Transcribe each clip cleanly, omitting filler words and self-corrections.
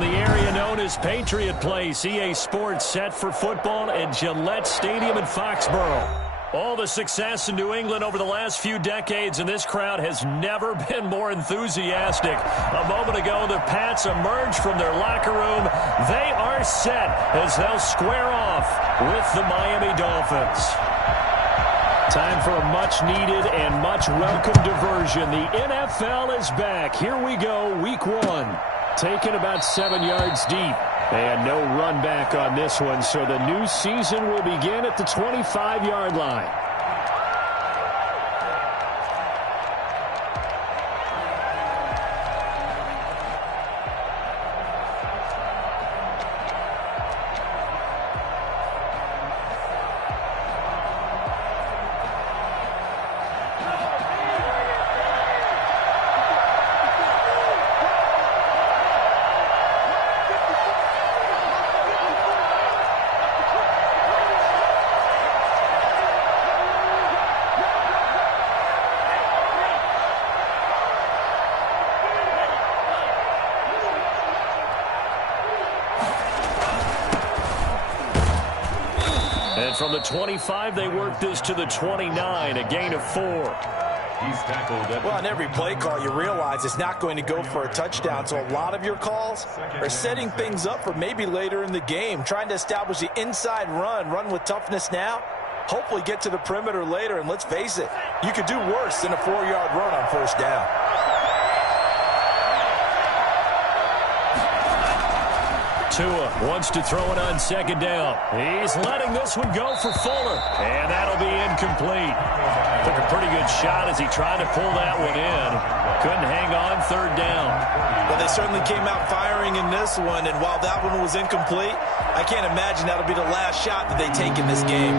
From the area known as Patriot Place, EA Sports set for football at Gillette Stadium in Foxborough. All the success in New England over the last few decades, and this crowd has never been more enthusiastic. A moment ago, the Pats emerged from their locker room. They are set as they'll square off with the Miami Dolphins. Time for a much-needed and much-welcome diversion. The NFL is back. Here we go, Week 1. Taken about 7 yards deep. And no run back on this one, so the new season will begin at the 25-yard line. And from the 25, they work this to the 29, a gain of 4. Well, on every play call, you realize it's not going to go for a touchdown, so a lot of your calls are setting things up for maybe later in the game, trying to establish the inside run with toughness now, hopefully get to the perimeter later, and let's face it, you could do worse than a 4-yard run on first down. Tua wants to throw it on second down. He's letting this one go for Fuller, and that'll be incomplete. Took a pretty good shot as he tried to pull that one in. Couldn't hang on third down. Well, they certainly came out firing in this one, and while that one was incomplete, I can't imagine that'll be the last shot that they take in this game.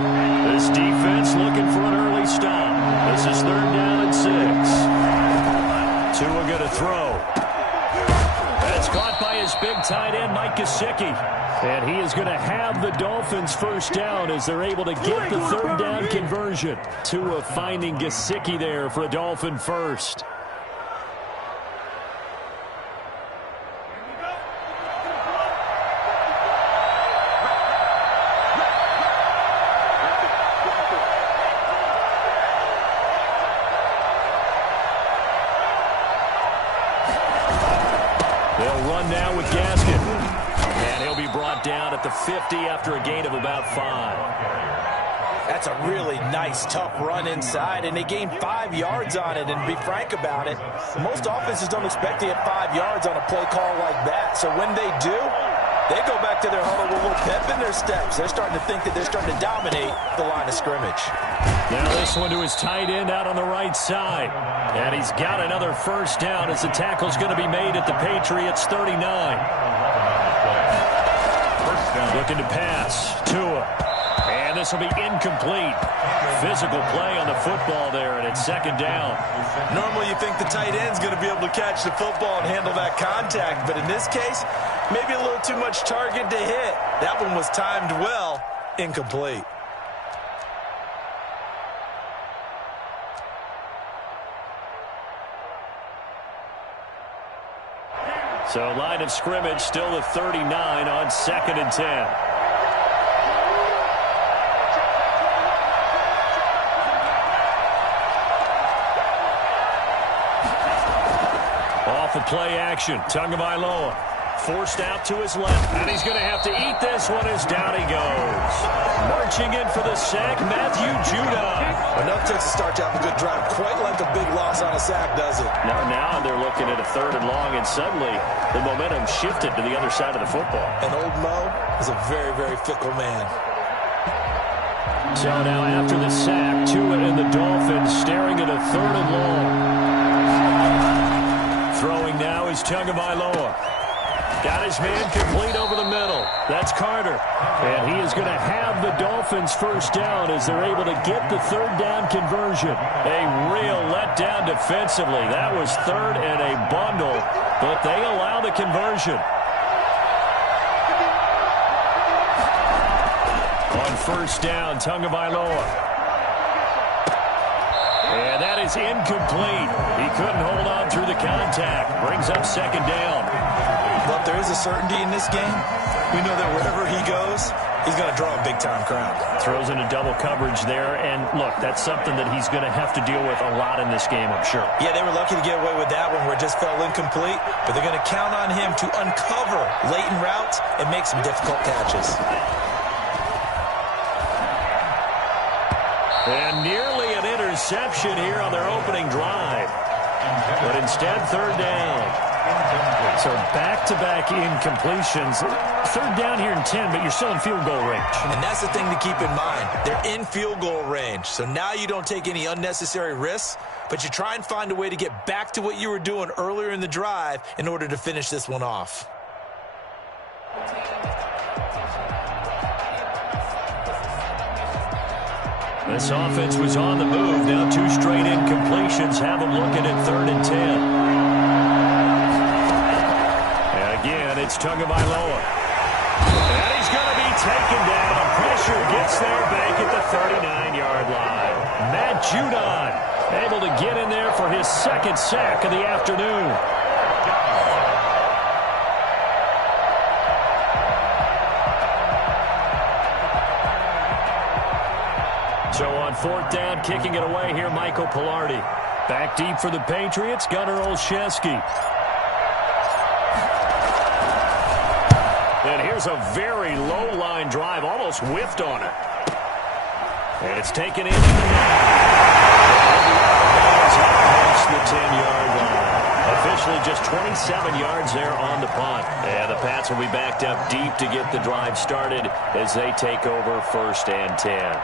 This defense looking for an early stop. This is third down and 6. Tua going to throw. It's caught by his big tight end, Mike Gesicki. And he is going to have the Dolphins first down as they're able to get the third down conversion. Tua finding Gesicki there for a Dolphin first. They'll run now with Gaskin. And he'll be brought down at the 50 after a gain of about 5. That's a really nice, tough run inside, and they gained 5 yards on it. And to be frank about it, most offenses don't expect to get 5 yards on a play call like that. So when they do, they go back to their huddle with a little pep in their steps. They're starting to think that they're starting to dominate the line of scrimmage. Now this one to his tight end out on the right side. And he's got another first down as the tackle's going to be made at the Patriots' 39. Looking to pass. Tua. And this will be incomplete. Physical play on the football there, and it's second down. Normally you think the tight end's going to be able to catch the football and handle that contact, but in this case, maybe a little too much target to hit. That one was timed well. Incomplete. So line of scrimmage still the 39 on 2nd and 10. Off of play action, Tagovailoa forced out to his left, and he's going to have to eat this one as down he goes. Marching in for the sack, Matthew Judon. Enough takes to start to have a good drive, quite like a big loss on a sack, does it? Now they're looking at a 3rd and long, and suddenly the momentum shifted to the other side of the football. And old Mo is a very, very fickle man. So now after the sack, Tua and the Dolphins staring at a 3rd and long. Throwing now is Tagovailoa. Got his man complete over the middle. That's Carter. And he is going to have the Dolphins first down as they're able to get the 3rd down conversion. A real letdown defensively. That was 3rd and a bundle, but they allow the conversion. On first down, Tagovailoa. And that is incomplete. He couldn't hold on through the contact. Brings up second down. Well, if there is a certainty in this game, we know that wherever he goes, he's going to draw a big-time crowd. Throws into double coverage there, and look, that's something that he's going to have to deal with a lot in this game, I'm sure. Yeah, they were lucky to get away with that one where it just fell incomplete, but they're going to count on him to uncover latent routes and make some difficult catches. And nearly an interception here on their opening drive. But instead, third down. So back-to-back incompletions. Third down here in 10, but you're still in field goal range. And that's the thing to keep in mind. They're in field goal range. So now you don't take any unnecessary risks, but you try and find a way to get back to what you were doing earlier in the drive in order to finish this one off. This offense was on the move. Now 2 straight incompletions have them looking at 3rd and 10. And again, it's Tagovailoa. And he's going to be taken down. Pressure gets there back at the 39-yard line. Matt Judon able to get in there for his 2nd sack of the afternoon. So on 4th down, kicking it away here, Michael Pilardi. Back deep for the Patriots, Gunnar Olszewski. And here's a very low-line drive, almost whiffed on it. And it's taken in. Past the 10-yard line. Officially just 27 yards there on the punt. And the Pats will be backed up deep to get the drive started as they take over 1st and 10.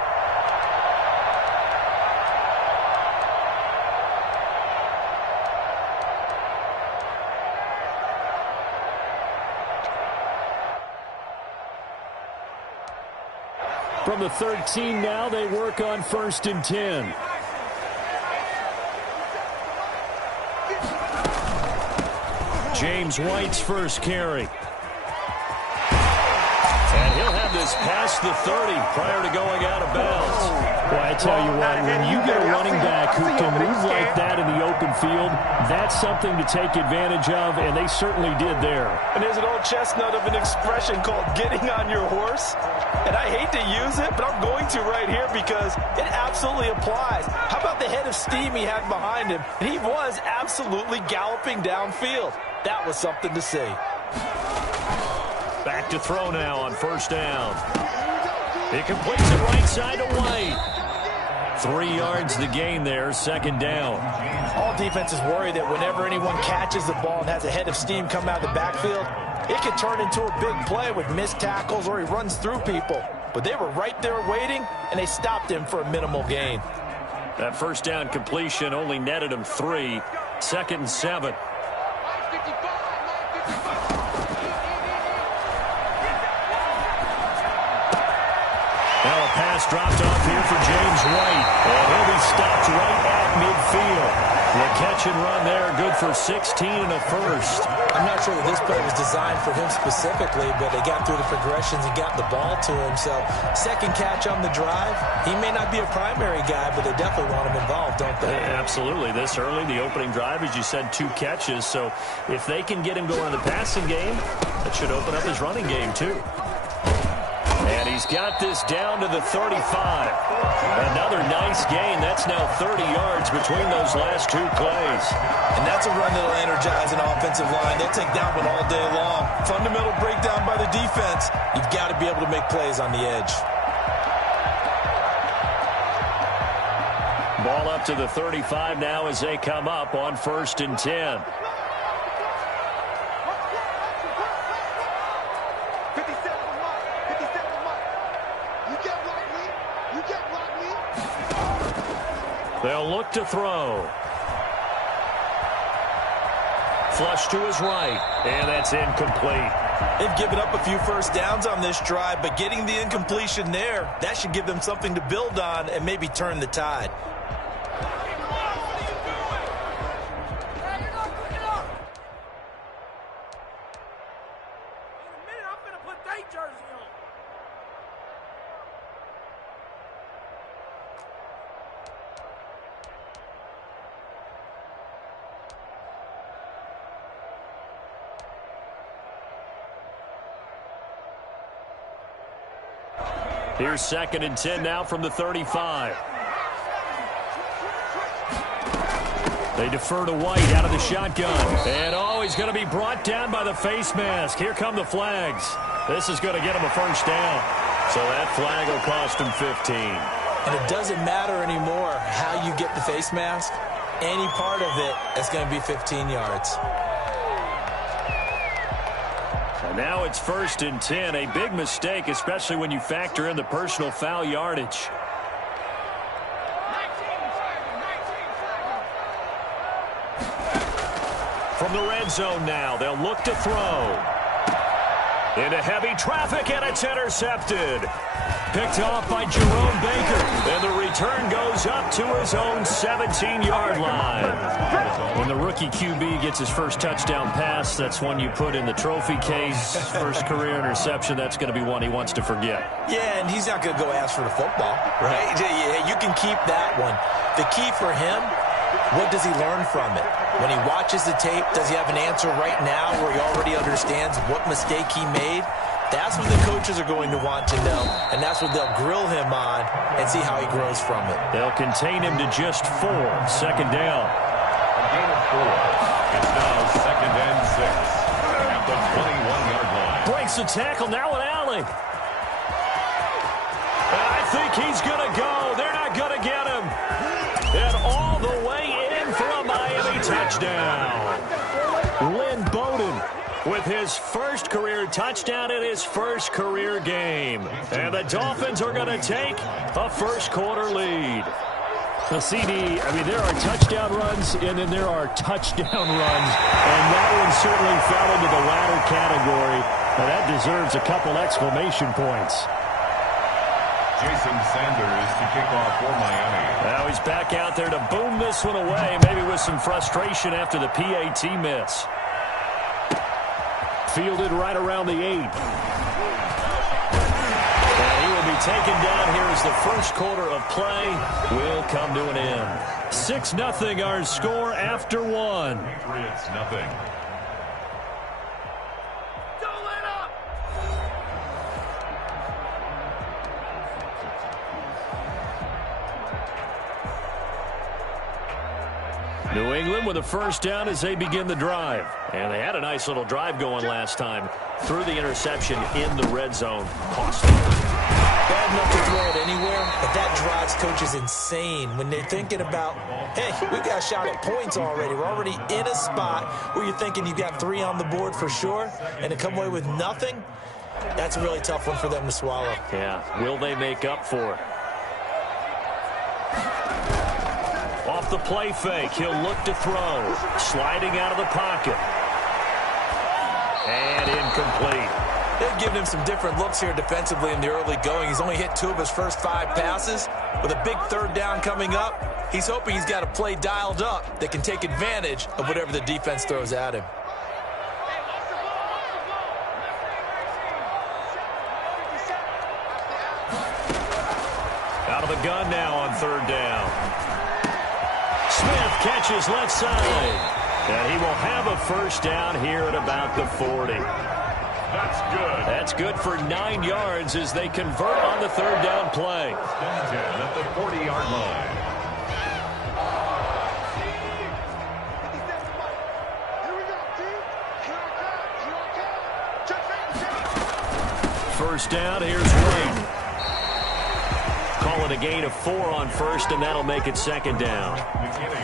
From the 13 now, they work on 1st and 10. James White's first carry. And he'll have this past the 30 prior to going out of bounds. Well, I tell you what, when you get a running back who can move like that in the open field, that's something to take advantage of, and they certainly did there. And there's an old chestnut of an expression called getting on your horse. And I hate to use it, but I'm going to right here because it absolutely applies. How about the head of steam he had behind him? And he was absolutely galloping downfield. That was something to see. Back to throw now on 1st down. He completes it right side to White. 3 yards the gain there, 2nd down. All defenses worry that whenever anyone catches the ball and has a head of steam come out of the backfield, it can turn into a big play with missed tackles or he runs through people. But they were right there waiting, and they stopped him for a minimal gain. That 1st down completion only netted him 3. 2nd and 7. Now a pass dropped off here for James White. And he'll be stopped right at midfield. The catch and run there, good for 16 and a first. I'm not sure that this play was designed for him specifically, but they got through the progressions and got the ball to him. So, 2nd catch on the drive. He may not be a primary guy, but they definitely want him involved, don't they? Absolutely. This early, the opening drive, as you said, 2 catches. So, if they can get him going in the passing game, that should open up his running game, too. And he's got this down to the 35. Another nice gain. That's now 30 yards between those last 2 plays. And that's a run that'll energize an offensive line. They'll take that one all day long. Fundamental breakdown by the defense. You've got to be able to make plays on the edge. Ball up to the 35 now as they come up on 1st and 10. They'll look to throw. Flush to his right, and that's incomplete. They've given up a few 1st downs on this drive, but getting the incompletion there, that should give them something to build on and maybe turn the tide. Here's 2nd and 10 now from the 35. They defer to White out of the shotgun. And, he's going to be brought down by the face mask. Here come the flags. This is going to get him a first down. So that flag will cost him 15. And it doesn't matter anymore how you get the face mask. Any part of it is going to be 15 yards. And now it's 1st and 10. A big mistake, especially when you factor in the personal foul yardage. From the red zone now, they'll look to throw. Into heavy traffic, and it's intercepted. Picked off by Jerome Baker. And the return goes up to his own 17-yard line. When the rookie QB gets his first touchdown pass, that's one you put in the trophy case. First career interception, that's going to be one he wants to forget. Yeah, and he's not going to go ask for the football, right? Yeah, you can keep that one. The key for him, what does he learn from it? When he watches the tape, does he have an answer right now where he already understands what mistake he made? That's what the coaches are going to want to know, and that's what they'll grill him on and see how he grows from it. They'll contain him to just 4. 2nd down. A gain of 4. It's now 2nd and 6 at the 21-yard line. Breaks the tackle, now an alley. I think he's going to go. They're not going to get him. And all the way in for a Miami touchdown. Lynn Bowden with his first career touchdown in his first career game. And the Dolphins are going to take a first-quarter lead. The CD, there are touchdown runs, and then there are touchdown runs. And that one certainly fell into the latter category. Now, that deserves a couple exclamation points. Jason Sanders to kick off for Miami. Now he's back out there to boom this one away, maybe with some frustration after the PAT miss. Fielded right around the 8. And he will be taken down here as the first quarter of play will come to an end. 6-0 our score after 1. Patriots nothing. New England with a first down as they begin the drive. And they had a nice little drive going last time. Threw the interception in the red zone. Costly. Bad enough to throw it anywhere, but that drives coaches insane when they're thinking about, hey, we got a shot at points already. We're already in a spot where you're thinking you got 3 on the board for sure, and to come away with nothing, that's a really tough one for them to swallow. Yeah, will they make up for it? Off the play fake, he'll look to throw. Sliding out of the pocket. And incomplete. They've given him some different looks here defensively in the early going. He's only hit 2 of his first 5 passes. With a big 3rd down coming up, he's hoping he's got a play dialed up that can take advantage of whatever the defense throws at him. Out of the gun now on 3rd down. Smith catches left side. And he will have a first down here at about the 40. That's good. That's good for 9 yards as they convert on the 3rd down play. 10 at the 40-yard line. First down, here's Wade. Calling a gain of 4 on first, and that'll make it 2nd down.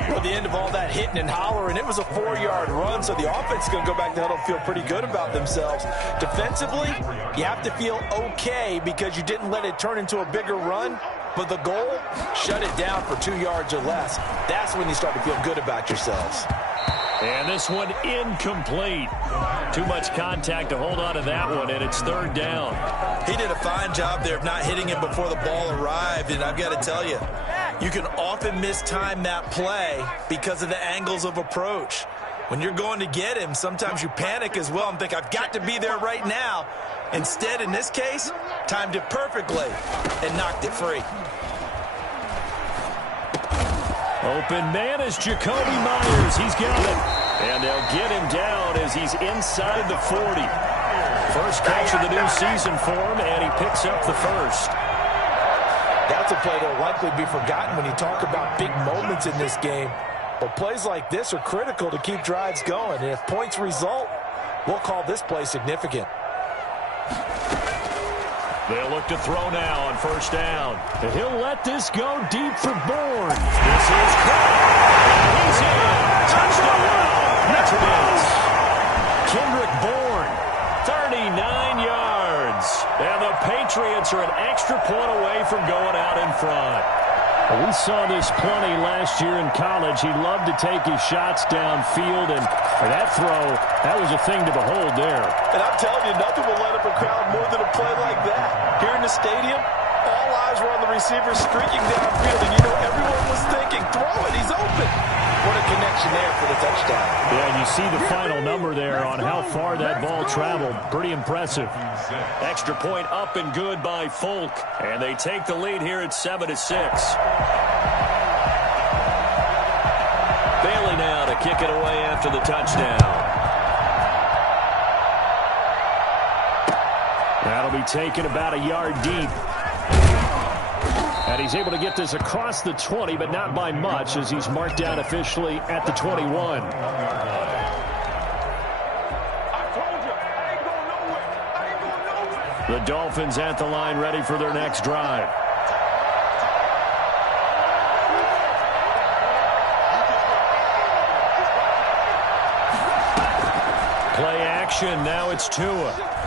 Well, the end of all that hitting and hollering, it was a 4-yard run, so the offense is going to go back to huddle and feel pretty good about themselves. Defensively, you have to feel okay because you didn't let it turn into a bigger run, but the goal, shut it down for 2 yards or less. That's when you start to feel good about yourselves. And this one incomplete. Too much contact to hold on to that one, and it's 3rd down. He did a fine job there of not hitting him before the ball arrived, and I've got to tell you, you can often mistime that play because of the angles of approach. When you're going to get him, sometimes you panic as well and think, I've got to be there right now. Instead, in this case, timed it perfectly and knocked it free. Open man is Jacoby Myers. He's got it. And they'll get him down as he's inside the 40. First catch of the new season for him, and he picks up the first. That's a play that will likely be forgotten when you talk about big moments in this game. But plays like this are critical to keep drives going. And if points result, we'll call this play significant. They'll look to throw now on first down. And he'll let this go deep for Bourne. This is caught. And he's in. Touchdown. Patriots. Kendrick Bourne, 39 yards. And the Patriots are an extra point away from going out in front. Well, we saw this plenty last year in college. He loved to take his shots downfield, and that throw, that was a thing to behold there. And I'm telling you, nothing will light up a crowd more than a play like that. Here in the stadium, all eyes were on the receiver streaking downfield, and you know everyone was thinking, throw it, he's open. What a connection there for the touchdown. Yeah, and you see the final number there on how far that ball traveled. Pretty impressive. Extra point up and good by Folk. And they take the lead here at 7-6. Bailey now to kick it away after the touchdown. That'll be taken about a yard deep. And he's able to get this across the 20, but not by much, as he's marked down officially at the 21. The Dolphins at the line, ready for their next drive. Play action, now it's Tua.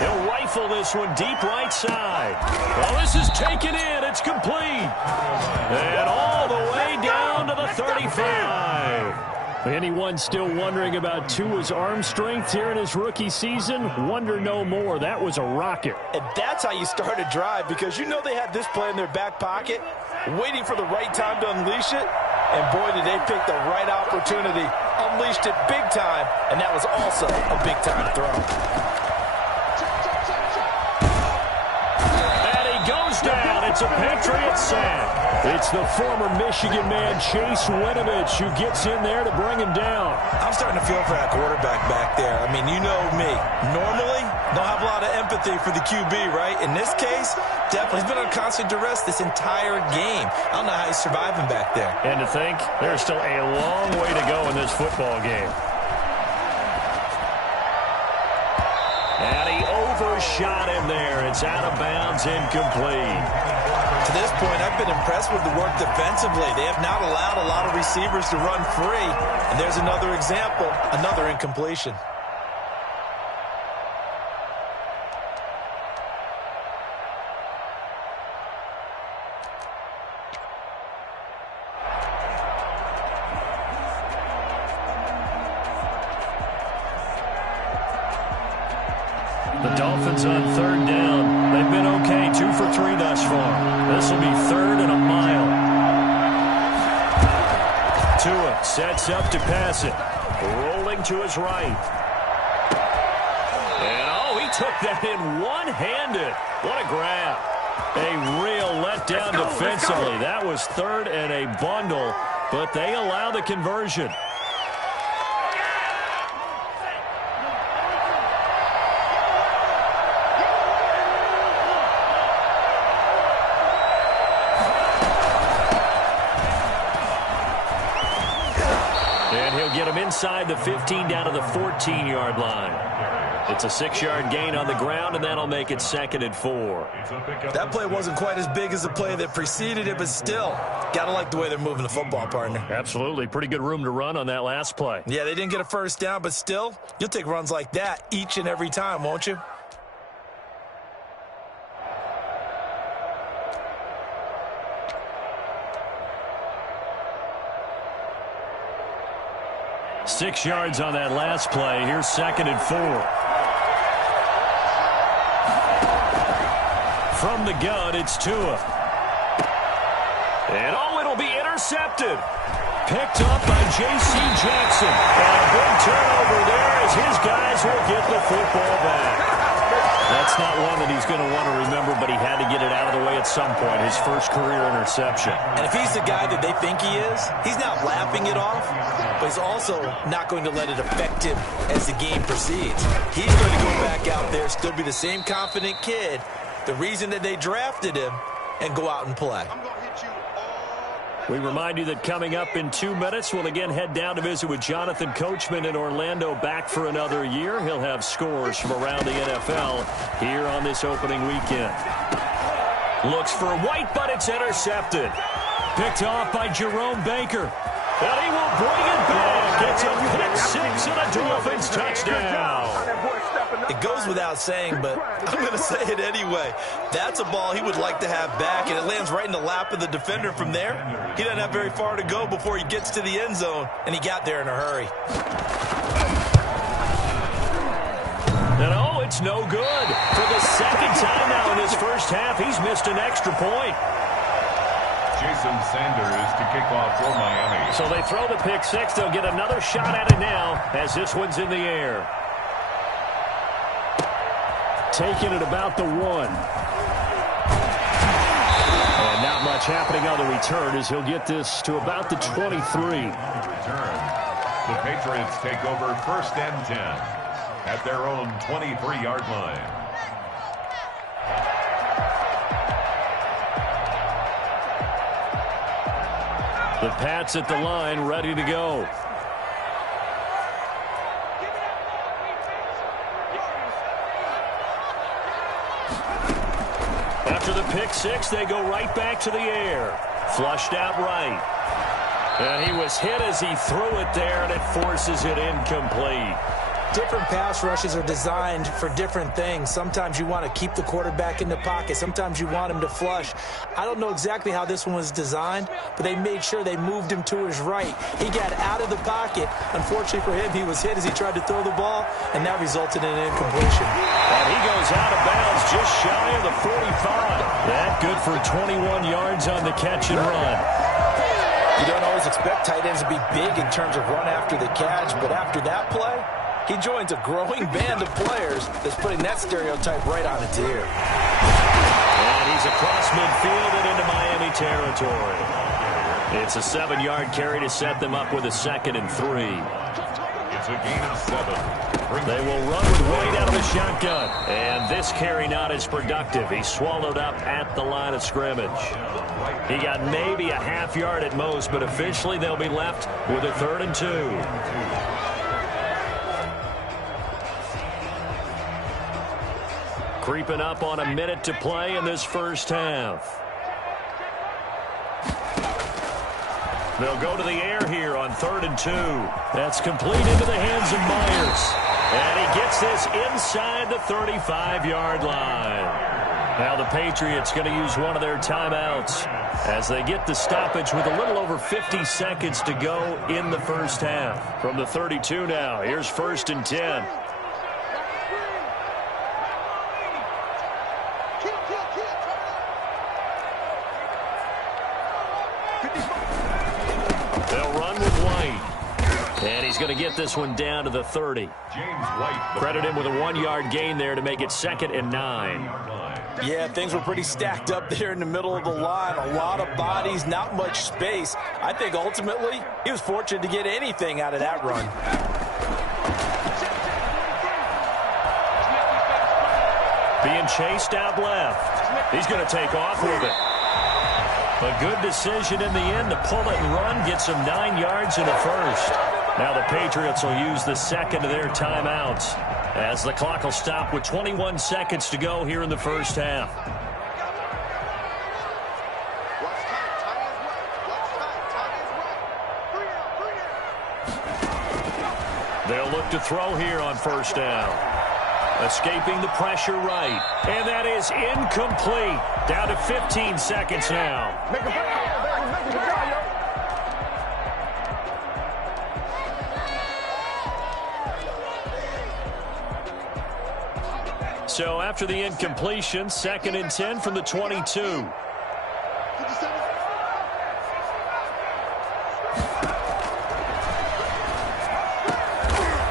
He'll rifle this one deep right side. Well, this is taken in. It's complete. And all the way down to the 35. Anyone still wondering about Tua's arm strength here in his rookie season? Wonder no more. That was a rocket. And that's how you start a drive, because you know they had this play in their back pocket, waiting for the right time to unleash it. And boy, did they pick the right opportunity. Unleashed it big time, and that was also a big-time throw. Down. It's a Patriot sack. It's the former Michigan man, Chase Winovich, who gets in there to bring him down. I'm starting to feel for that quarterback back there. I mean, you know me. Normally, don't have a lot of empathy for the QB, right? In this case, definitely. He's been on constant duress this entire game. I don't know how he's surviving back there. And to think, there's still a long way to go in this football game. And he overshot him there. It's out of bounds, incomplete. To this point, I've been impressed with the work defensively. They have not allowed a lot of receivers to run free. And there's another example, another incompletion. The Dolphins on third down. They've been okay, 2 for 3 thus far. This will be 3rd and a mile. Tua sets up to pass it. Rolling to his right. And, oh, he took that in one-handed. What a grab. A real letdown defensively. That was 3rd and a bundle, but they allow the conversion. Get him inside the 15 down to the 14-yard line. It's a 6-yard gain on the ground, and that'll make it 2nd and 4. That play wasn't quite as big as the play that preceded it, but still, got to like the way they're moving the football, partner. Absolutely. Pretty good room to run on that last play. Yeah, they didn't get a first down, but still, you'll take runs like that each and every time, won't you? Six yards on that last play. Here's 2nd and 4. From the gun, it's Tua. And, oh, it'll be intercepted. Picked up by J.C. Jackson. And a big turnover there as his guys will get the football back. That's not one that he's going to want to remember, but he had to get it out of the way at some point, his first career interception. And if he's the guy that they think he is, he's not laughing it off, but he's also not going to let it affect him as the game proceeds. He's going to go back out there, still be the same confident kid, the reason that they drafted him, and go out and play. We remind you that coming up in 2 minutes, we'll again head down to visit with Jonathan Coachman in Orlando, back for another year. He'll have scores from around the NFL here on this opening weekend. Looks for White, but it's intercepted. Picked off by Jerome Baker. And he will bring it back. It's a pick six and a Dolphins touchdown. It goes without saying, but I'm going to say it anyway. That's a ball he would like to have back, and it lands right in the lap of the defender from there. He doesn't have very far to go before he gets to the end zone, and he got there in a hurry. And oh, it's no good. For the second time now in this first half, he's missed an extra point. Jason Sanders to kick off for Miami. So they throw the pick six. They'll get another shot at it now as this one's in the air. Taking it about the 1. And not much happening on the return as he'll get this to about the 23. Return. The Patriots take over 1st and 10 at their own 23-yard line. The Pats at the line, ready to go. After the pick six, they go right back to the air. Flushed out right. And he was hit as he threw it there, and it forces it incomplete. Different pass rushes are designed for different things. Sometimes you want to keep the quarterback in the pocket. Sometimes you want him to flush. I don't know exactly how this one was designed, but they made sure they moved him to his right. He got out of the pocket. Unfortunately for him, he was hit as he tried to throw the ball, and that resulted in an incompletion. And he goes out of bounds just shy of the 45. That good for 21 yards on the catch and run. You don't always expect tight ends to be big in terms of run after the catch, but after that play, he joins a growing band of players that's putting that stereotype right on its ear. And he's across midfield and into Miami territory. It's a 7-yard carry to set them up with a 2nd and 3. It's a gain of 7. They will run with White out of the shotgun. And this carry not as productive. He's swallowed up at the line of scrimmage. He got maybe a half yard at most, but officially they'll be left with a 3rd and 2. Creeping up on a minute to play in this first half. They'll go to the air here on 3rd and 2. That's complete into the hands of Myers. And he gets this inside the 35-yard line. Now the Patriots going to use one of their timeouts as they get the stoppage with a little over 50 seconds to go in the first half. From the 32 now, here's 1st and 10. They'll run with White. And he's going to get this one down to the 30. James White. Credit him with a 1-yard gain there to make it 2nd and 9. Yeah, things were pretty stacked up there in the middle of the line. A lot of bodies, not much space. I think ultimately he was fortunate to get anything out of that run. Being chased out left. He's going to take off with it. A good decision in the end to pull it and run, get some 9 yards in the first. Now the Patriots will use the 2nd of their timeouts as the clock will stop with 21 seconds to go here in the first half. They'll look to throw here on 1st down. Escaping the pressure right. And that is incomplete. Down to 15 seconds now. So after the incompletion, 2nd and 10 from the 22.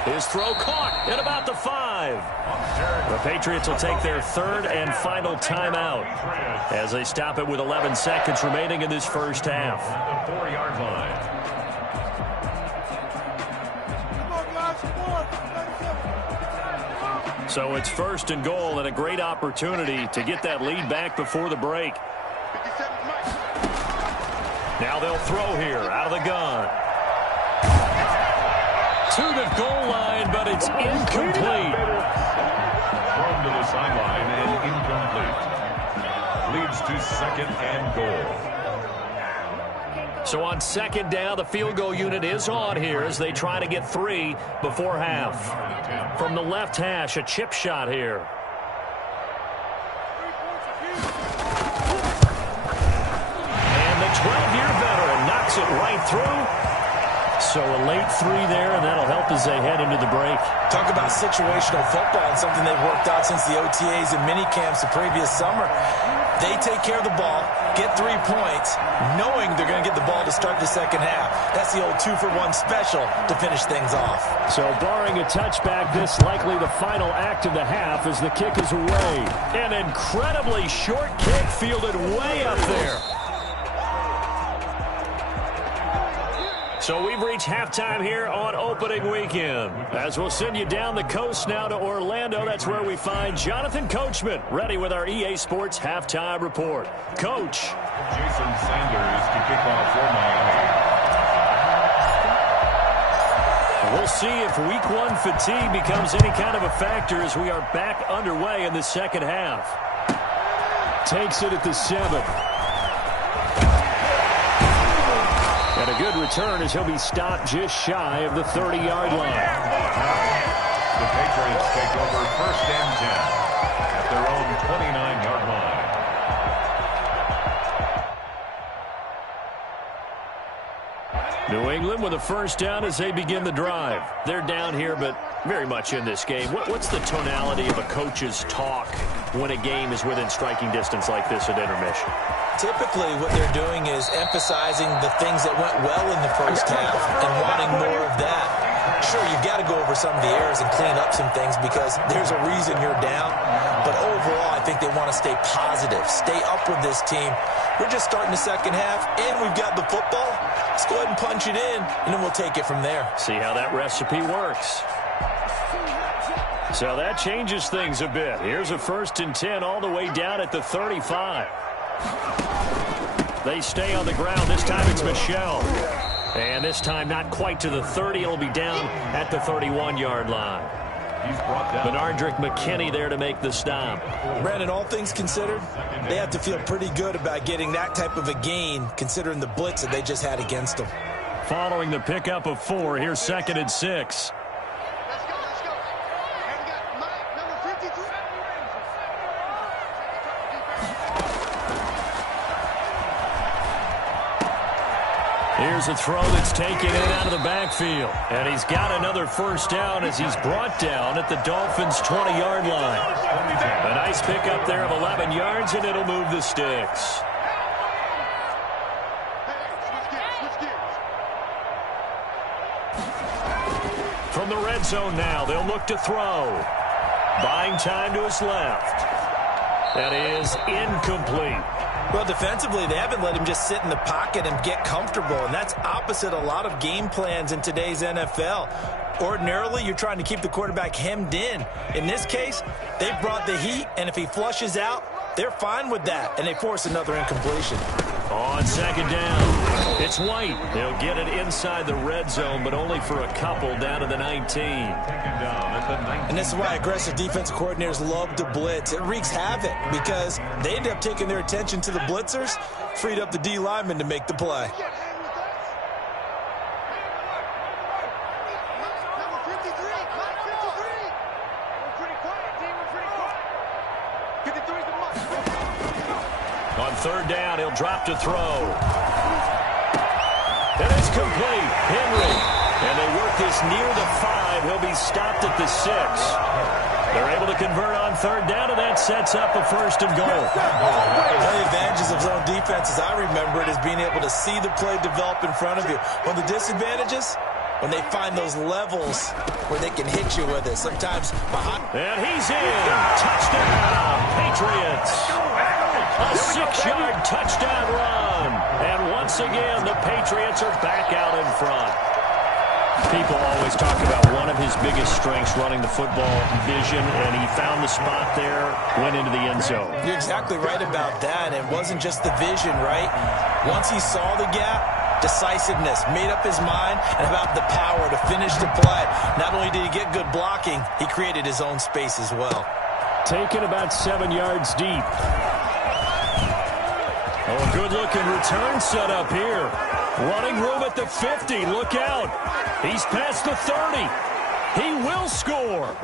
His throw caught at about the 5. The Patriots will take their 3rd and final timeout as they stop it with 11 seconds remaining in this first half. The 4-yard line. So it's 1st and goal and a great opportunity to get that lead back before the break. Now they'll throw here out of the gun. To the goal line, but it's incomplete. Thrown to the sideline and incomplete. Leads to second and goal. So on second down, the field goal unit is on here as they try to get 3 before half. From the left hash, a chip shot here. And the 12-year veteran knocks it right through. So a late 3 there, and that'll help as they head into the break. Talk about situational football and something they've worked out since the OTAs and mini camps the previous summer. They take care of the ball, get 3 points, knowing they're going to get the ball to start the second half. That's the old 2-for-1 special to finish things off. So barring a touchback, this likely the final act of the half as the kick is away. An incredibly short kick fielded way up there. So we've reached halftime here on opening weekend. As we'll send you down the coast now to Orlando, that's where we find Jonathan Coachman ready with our EA Sports halftime report. Coach. Jason Sanders to kick off for Miami. We'll see if week 1 fatigue becomes any kind of a factor as we are back underway in the second half. Takes it at the 7. And a good return as he'll be stopped just shy of the 30-yard line. The Patriots take over first and 10 at their own 29-yard line. New England with a first down as they begin the drive. They're down here, but very much in this game. What's the tonality of a coach's talk when a game is within striking distance like this at intermission? Typically, what they're doing is emphasizing the things that went well in the first half and wanting more of that. Sure, you've got to go over some of the errors and clean up some things because there's a reason you're down. But overall, I think they want to stay positive, stay up with this team. We're just starting the second half, and we've got the football. Let's go ahead and punch it in, and then we'll take it from there. See how that recipe works. So that changes things a bit. Here's a 1st and 10 all the way down at the 35. They stay on the ground. This time it's Michel. And this time not quite to the 30. It'll be down at the 31-yard line. He's brought down. Benardrick McKinney there to make the stop. Brandon, all things considered, they have to feel pretty good about getting that type of a gain considering the blitz that they just had against them. Following the pickup of 4, here's 2nd and 6. Here's a throw that's taken in out of the backfield. And he's got another first down as he's brought down at the Dolphins' 20-yard line. A nice pickup there of 11 yards, and it'll move the sticks. From the red zone now, they'll look to throw. Buying time to his left. That is incomplete. Well, defensively, they haven't let him just sit in the pocket and get comfortable, and that's opposite a lot of game plans in today's NFL. Ordinarily, you're trying to keep the quarterback hemmed in. In this case, they brought the heat, and if he flushes out, they're fine with that, and they force another incompletion. On second down, it's White. They'll get it inside the red zone, but only for a couple down to the 19. And this is why aggressive defensive coordinators love to blitz. It wreaks havoc because they end up taking their attention to the blitzers, freed up the D lineman to make the play. On third down, he'll drop to throw. And it's complete. Henry. And they work this near the 5. He'll be stopped at the 6. They're able to convert on third down, and that sets up a 1st and goal. One of the advantages of zone defense, as I remember it, is being able to see the play develop in front of you. One of the disadvantages, when they find those levels where they can hit you with it. Sometimes behind. And he's in. Touchdown, Patriots. A 6-yard touchdown run. And once again, the Patriots are back out in front. People always talk about one of his biggest strengths running the football, vision, and he found the spot there, went into the end zone. You're exactly right about that. It wasn't just the vision, right? Once he saw the gap, decisiveness, made up his mind, and about the power to finish the play. Not only did he get good blocking, he created his own space as well. Taken about 7 yards deep. Oh, good-looking return set up here. Running room at the 50. Look out. He's past the 30. He will score.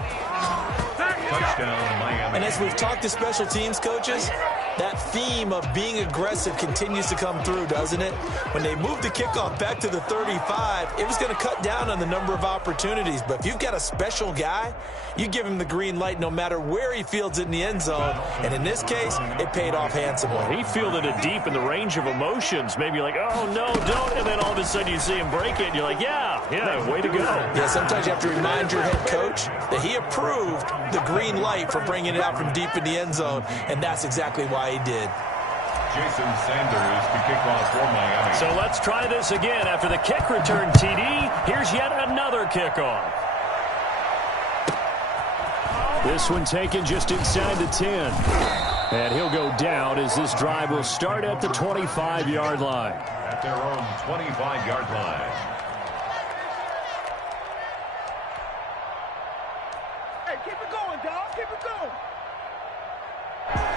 Touchdown, Miami. And as we've talked to special teams coaches, that theme of being aggressive continues to come through, doesn't it? When they moved the kickoff back to the 35, it was going to cut down on the number of opportunities. But if you've got a special guy, you give him the green light no matter where he fields it in the end zone. And in this case, it paid off handsomely. He fielded it deep in the range of emotions. Maybe like, oh, no, don't. And then all of a sudden you see him break it. And you're like, yeah, way to go. Yeah, sometimes you have to remind your head coach that he approved the green light for bringing it out from deep in the end zone. And that's exactly why he did. Jason Sanders to kick off for Miami. So let's try this again. After the kick return TD, here's yet another kickoff. This one taken just inside the 10. And he'll go down as this drive will start at the 25-yard line. At their own 25-yard line. Hey, keep it going, dog. Keep it going.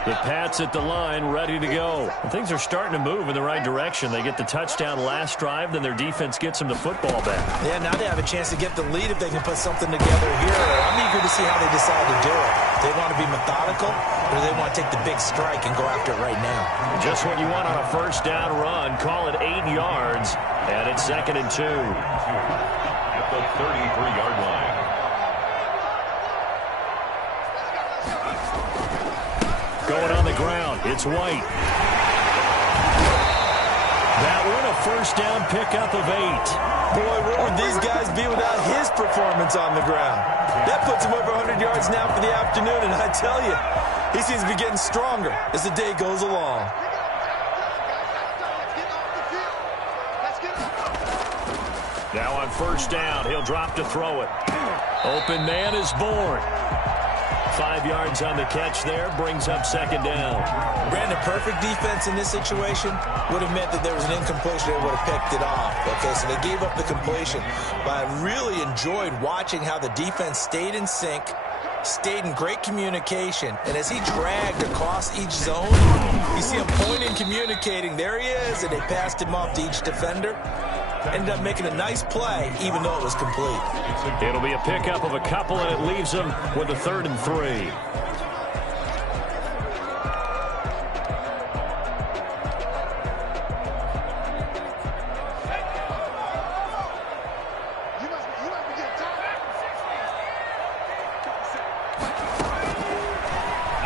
The Pats at the line, ready to go. And things are starting to move in the right direction. They get the touchdown last drive, then their defense gets them the football back. Yeah, now they have a chance to get the lead if they can put something together here. I'm eager to see how they decide to do it. Do they want to be methodical, or do they want to take the big strike and go after it right now? Just what you want on a first down run. Call it 8 yards, and it's 2nd and 2. At the 33-yard line. Going on the ground, it's White. That one a first down pickup of 8. Boy, where would these guys be without his performance on the ground? That puts him over 100 yards now for the afternoon, and I tell you, he seems to be getting stronger as the day goes along. Now on first down, he'll drop to throw it. Open man is born. 5 yards on the catch there, brings up 2nd down. Brandon, perfect defense in this situation would have meant that there was an incompletion. They would have picked it off. Okay, so they gave up the completion. But I really enjoyed watching how the defense stayed in sync, stayed in great communication, and as he dragged across each zone, you see him pointing, communicating. There he is, and they passed him off to each defender. Ended up making a nice play, even though it was complete. It'll be a pickup of a couple, and it leaves them with a 3rd and 3.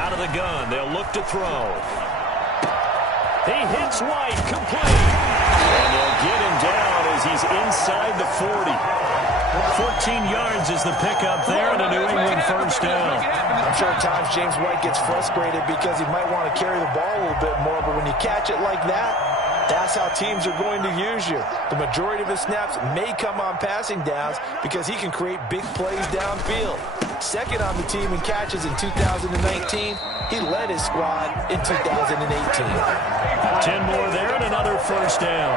Out of the gun, they'll look to throw. He hits White, complete. And they'll get him down as he's inside the 40. 14 yards is the pickup there, and a New England first down. I'm sure at times James White gets frustrated because he might want to carry the ball a little bit more, but when you catch it like that, that's how teams are going to use you. The majority of his snaps may come on passing downs because he can create big plays downfield. Second on the team in catches in 2019. He led his squad in 2018. 10 more there and another first down.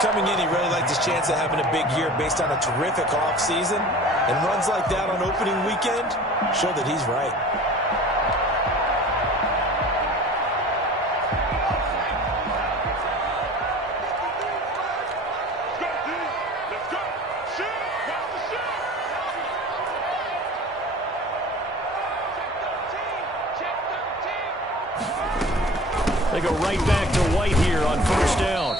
Coming in, he really liked his chance of having a big year based on a terrific offseason. And runs like that on opening weekend show that he's right. They go right back to White here on first down.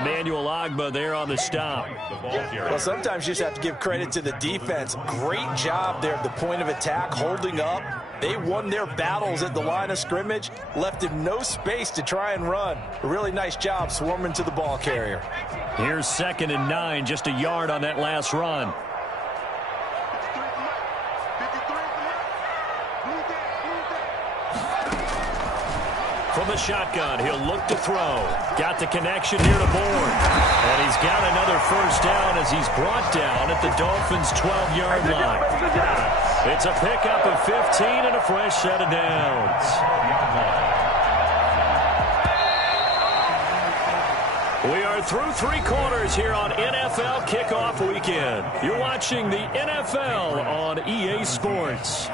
Emmanuel Ogbah there on the stop. Well, sometimes you just have to give credit to the defense. Great job there at the point of attack, holding up. They won their battles at the line of scrimmage, left him no space to try and run. A really nice job swarming to the ball carrier. Here's 2nd and 9, just a yard on that last run. From the shotgun, he'll look to throw. Got the connection here to Bourne. And he's got another first down as he's brought down at the Dolphins' 12-yard line. It's a pickup of 15 and a fresh set of downs. are through 3 quarters here on NFL Kickoff Weekend. You're watching the NFL on EA Sports.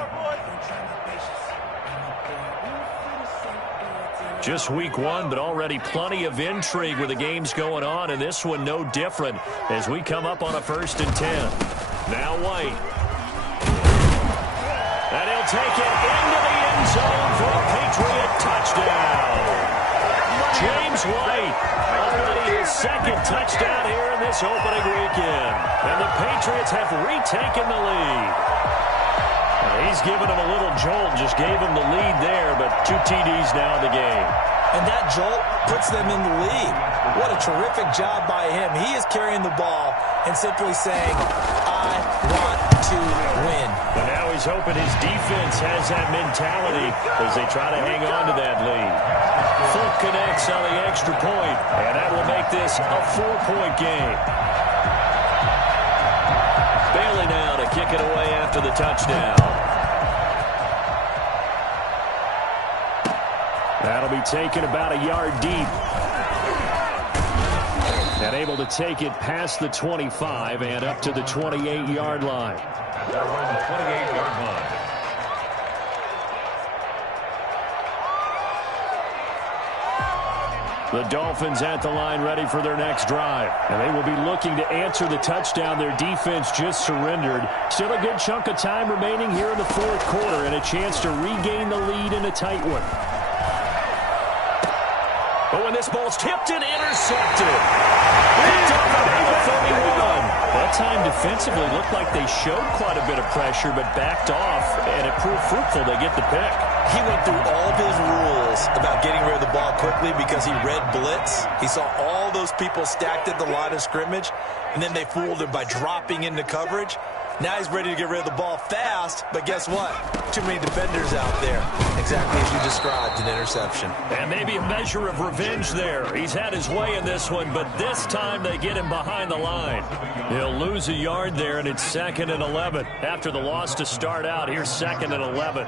Just week 1, but already plenty of intrigue with the games going on, and this one no different as we come up on a 1st and 10. Now White. And he'll take it into the end zone for a Patriot touchdown. James White, already his 2nd touchdown here in this opening weekend. And the Patriots have retaken the lead. He's given him a little jolt, just gave him the lead there, but 2 TDs now in the game. And that jolt puts them in the lead. What a terrific job by him. He is carrying the ball and simply saying, I want to win. And now he's hoping his defense has that mentality as they try to hang on to that lead. Fulk connects on the extra point, and that will make this a 4-point game. Bailey now to kick it away after the touchdown. That'll be taken about a yard deep. And able to take it past the 25 and up to the 28-yard line. They're on the 28-yard line. The Dolphins at the line ready for their next drive. And they will be looking to answer the touchdown their defense just surrendered. Still a good chunk of time remaining here in the 4th quarter and a chance to regain the lead in a tight one. Oh, and this ball's tipped and intercepted. Picked up at the 31. That time defensively looked like they showed quite a bit of pressure but backed off, and it proved fruitful. They get the pick. He went through all of his rules about getting rid of the ball quickly because he read blitz. He saw all those people stacked at the line of scrimmage, and then they fooled him by dropping into coverage. Now he's ready to get rid of the ball fast, but guess what? Too many defenders out there. Exactly as you described, an interception. And maybe a measure of revenge there. He's had his way in this one, but this time they get him behind the line. He'll lose a yard there, and it's 2nd and 11. After the loss to start out, here's 2nd and 11.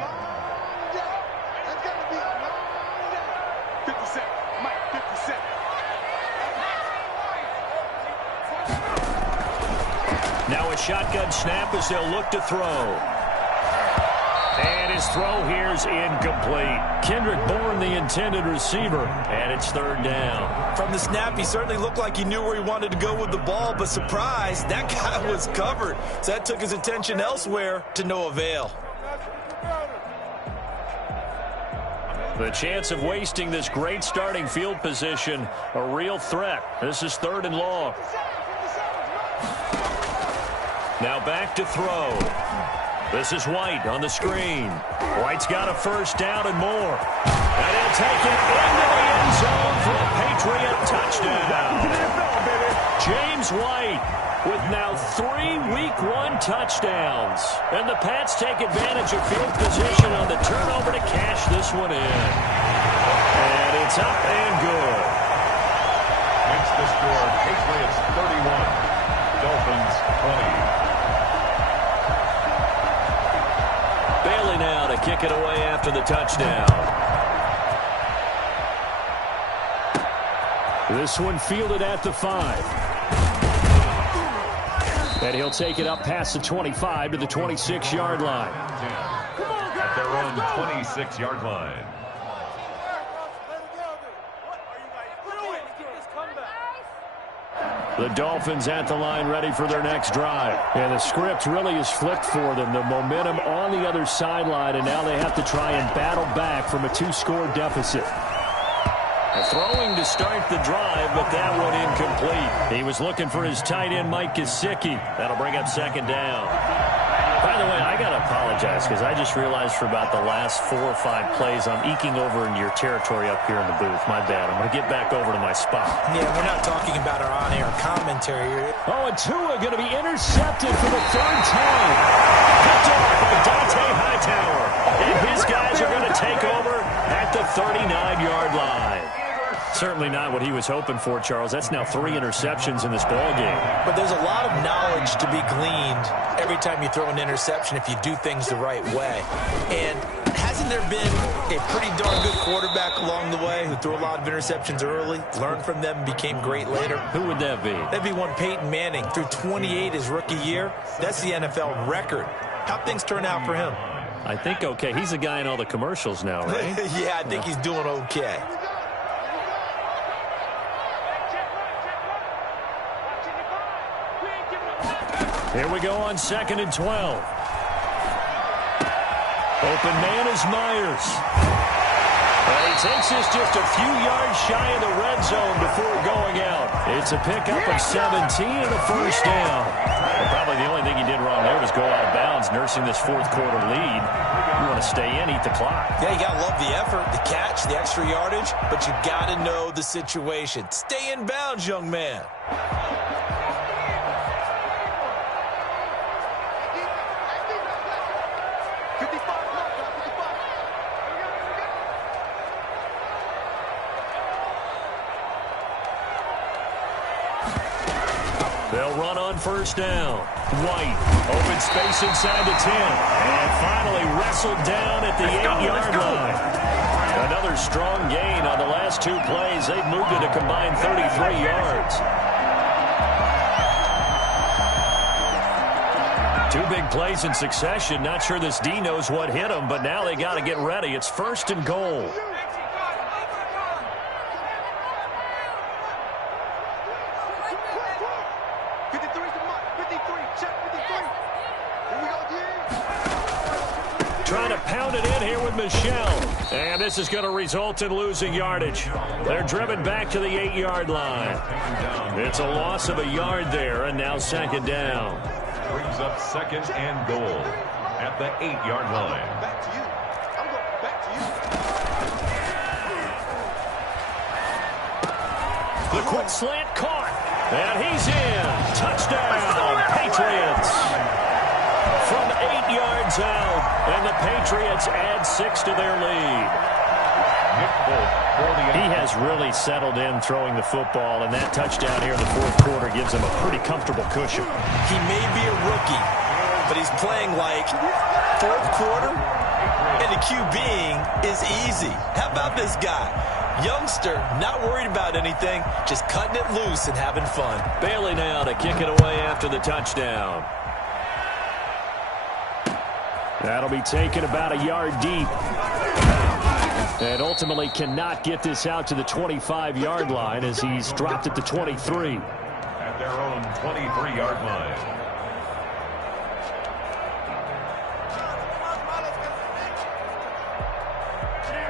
Now a shotgun snap as they'll look to throw. And his throw here's incomplete. Kendrick Bourne, the intended receiver, and it's 3rd down. From the snap, he certainly looked like he knew where he wanted to go with the ball, but surprise, that guy was covered. So that took his attention elsewhere to no avail. The chance of wasting this great starting field position, a real threat. This is 3rd and long. Now back to throw. This is White on the screen. White's got a 1st down and more. And he'll take it into the end zone for a Patriot touchdown. James White with now 3 Week 1 touchdowns. And the Pats take advantage of field position on the turnover to cash this one in. And it's up and good. Makes the score Patriots 31, Dolphins 20. Bailey now to kick it away after the touchdown. This one fielded at the 5. And he'll take it up past the 25 to the 26-yard line. At their own 26-yard line. The Dolphins at the line ready for their next drive. And the script really is flipped for them. The momentum on the other sideline, and now they have to try and battle back from a 2-score deficit. Throwing to start the drive, but that one incomplete. He was looking for his tight end, Mike Gesicki. That'll bring up 2nd down. By the way, I got to apologize because I just realized for about the last 4 or 5 plays, I'm eking over into your territory up here in the booth. My bad. I'm going to get back over to my spot. Yeah, we're not talking about our on-air commentary here. Oh, and Tua going to be intercepted for the 3rd time. Picked off by Dante Hightower. And his guys are going to take over at the 39-yard line. Certainly not what he was hoping for, Charles. That's now 3 interceptions in this ballgame. But there's a lot of knowledge to be gleaned every time you throw an interception if you do things the right way. And has he Hasn't there been a pretty darn good quarterback along the way who threw a lot of interceptions early, learned from them, and became great later? Who would that be? That'd be one Peyton Manning. Threw 28 his rookie year. That's the NFL record. How'd things turn out for him? I think okay. He's a guy in all the commercials now, right? Yeah, I think he's doing okay. Here we go on 2nd and 12. Open man is Myers. And he takes this just a few yards shy of the red zone before going out. It's a pickup of 17 and a first down. Well, probably the only thing he did wrong there was go out of bounds, nursing this fourth quarter lead. You want to stay in, eat the clock. Yeah, you got to love the effort, the catch, the extra yardage, but you got to know the situation. Stay in bounds, young man. They'll run on first down. White, open space inside the 10. And finally wrestled down at the 8-yard line. Another strong gain on the last two plays. They've moved it a combined 33 yards. Two big plays in succession. Not sure this D knows what hit him, but now they got to get ready. It's 1st and goal. Trying to pound it in here with Michelle. And this is going to result in losing yardage. They're driven back to the 8-yard line. It's a loss of a yard there, and now 2nd down. Brings up 2nd and goal at the 8-yard line. The quick slant caught. And he's in. Touchdown, Patriots. From 8 yards out, and the Patriots add 6 to their lead. He has really settled in throwing the football, and that touchdown here in the fourth quarter gives him a pretty comfortable cushion. He may be a rookie, but he's playing like fourth quarter, and the QBing is easy. How about this guy? Youngster, not worried about anything, just cutting it loose and having fun. Bailey now to kick it away after the touchdown. That'll be taken about a yard deep. And ultimately cannot get this out to the 25-yard line as he's dropped at the 23. At their own 23-yard line.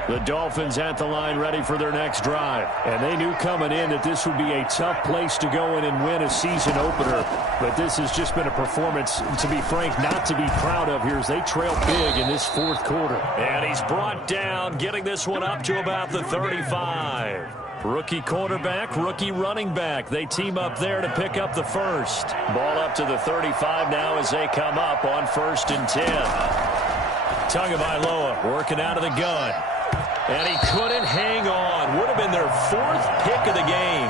The Dolphins at the line ready for their next drive. And they knew coming in that this would be a tough place to go in and win a season opener. But this has just been a performance, to be frank, not to be proud of here as they trail big in this fourth quarter. And he's brought down, getting this one up to about the 35. Rookie quarterback, rookie running back. They team up there to pick up the first. Ball up to the 35 now as they come up on 1st and 10. Tagovailoa working out of the gun. And he couldn't hang on. Would have been their 4th pick of the game.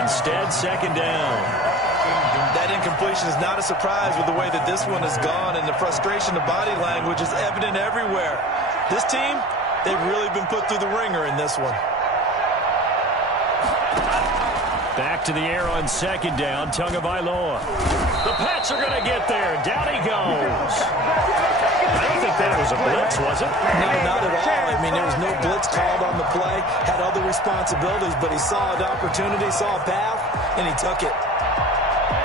Instead, 2nd down. That incompletion is not a surprise with the way that this one has gone, and the frustration, the body language is evident everywhere. This team, they've really been put through the ringer in this one. Back to the air on 2nd down, Tagovailoa. The Pats are going to get there. Down he goes. I don't think that was a blitz, was it? No, not at all. I mean, there was no blitz called on the play. Had other responsibilities, but he saw an opportunity, saw a path, and he took it.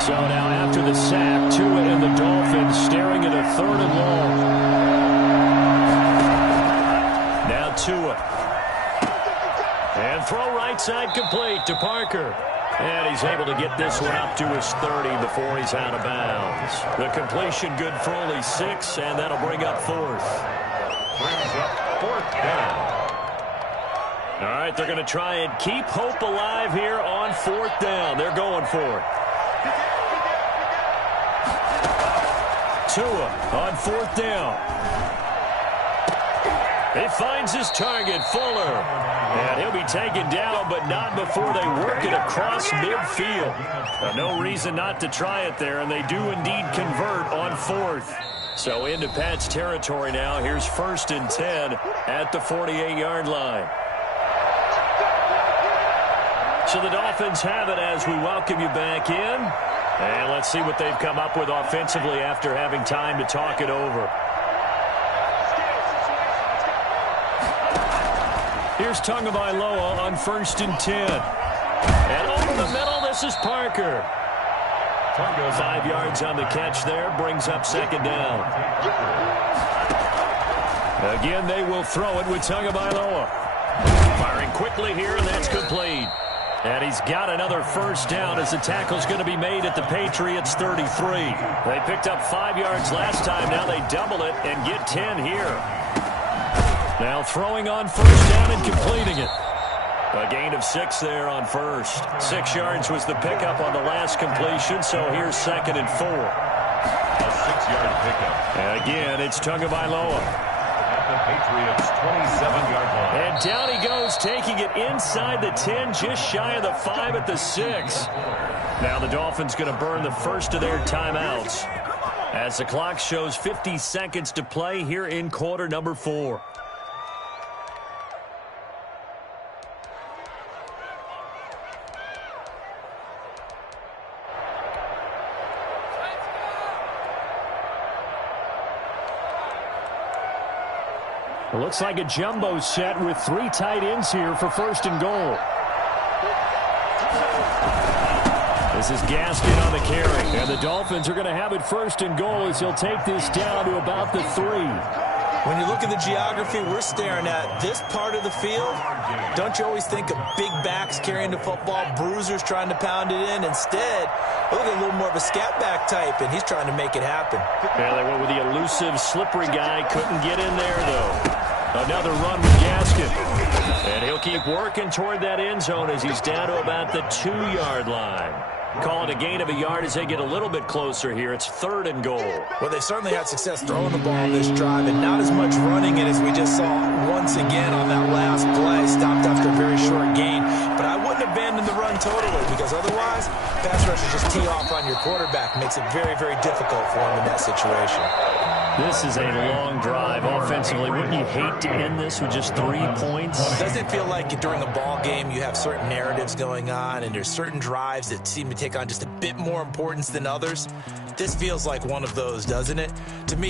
So now after the sack, Tua and the Dolphins staring at a 3rd and long. Now Tua. And throw right side complete to Parker. And he's able to get this one up to his 30 before he's out of bounds. The completion good for only 6, and that'll bring up 4th. Brings up 4th down. All right, they're going to try and keep hope alive here on 4th down. They're going for it. Tua on 4th down. He finds his target, Fuller. And he'll be taken down, but not before they work it across midfield. No reason not to try it there, and they do indeed convert on 4th. So into Pat's territory now. Here's 1st and 10 at the 48-yard line. So the Dolphins have it as we welcome you back in. And let's see what they've come up with offensively after having time to talk it over. Here's Tagovailoa on 1st and 10. And over the middle, this is Parker. 5 yards on the catch there, brings up 2nd down. Again, they will throw it with Tagovailoa. Firing quickly here, and that's complete. And he's got another 1st down as the tackle's going to be made at the Patriots' 33. They picked up 5 yards last time. Now they double it and get 10 here. Now throwing on 1st down and completing it. A gain of 6 there on 1st. 6 yards was the pickup on the last completion, so here's 2nd and 4. A 6-yard pickup. And again, it's Tagovailoa. The Patriots' 27-yard line. And down he goes, taking it inside the 10, just shy of the 5 at the 6. Now the Dolphins going to burn the first of their timeouts as the clock shows 50 seconds to play here in quarter number 4. It looks like a jumbo set with 3 tight ends here for 1st and goal. This is Gaskin on the carry. And the Dolphins are going to have it 1st and goal as he'll take this down to about the 3. When you look at the geography we're staring at, this part of the field, don't you always think of big backs carrying the football, bruisers trying to pound it in? Instead, look at a little more of a scat back type, and he's trying to make it happen. Yeah, they went with the elusive, slippery guy. Couldn't get in there, though. Another run with Gaskin. And he'll keep working toward that end zone as he's down to about the 2-yard line. Call it a gain of a yard as they get a little bit closer here. It's 3rd and goal. Well, they certainly had success throwing the ball this drive, and not as much running it as we just saw once again on that last play. Stopped after a very short gain. But I wouldn't abandon the run totally, because otherwise, pass rushers just tee off on your quarterback. Makes it very, very difficult for him in that situation. This is a long drive offensively. Wouldn't you hate to end this with just 3 points? Doesn't it feel like during a ball game you have certain narratives going on and there's certain drives that seem to take on just a bit more importance than others? This feels like one of those, doesn't it? To me,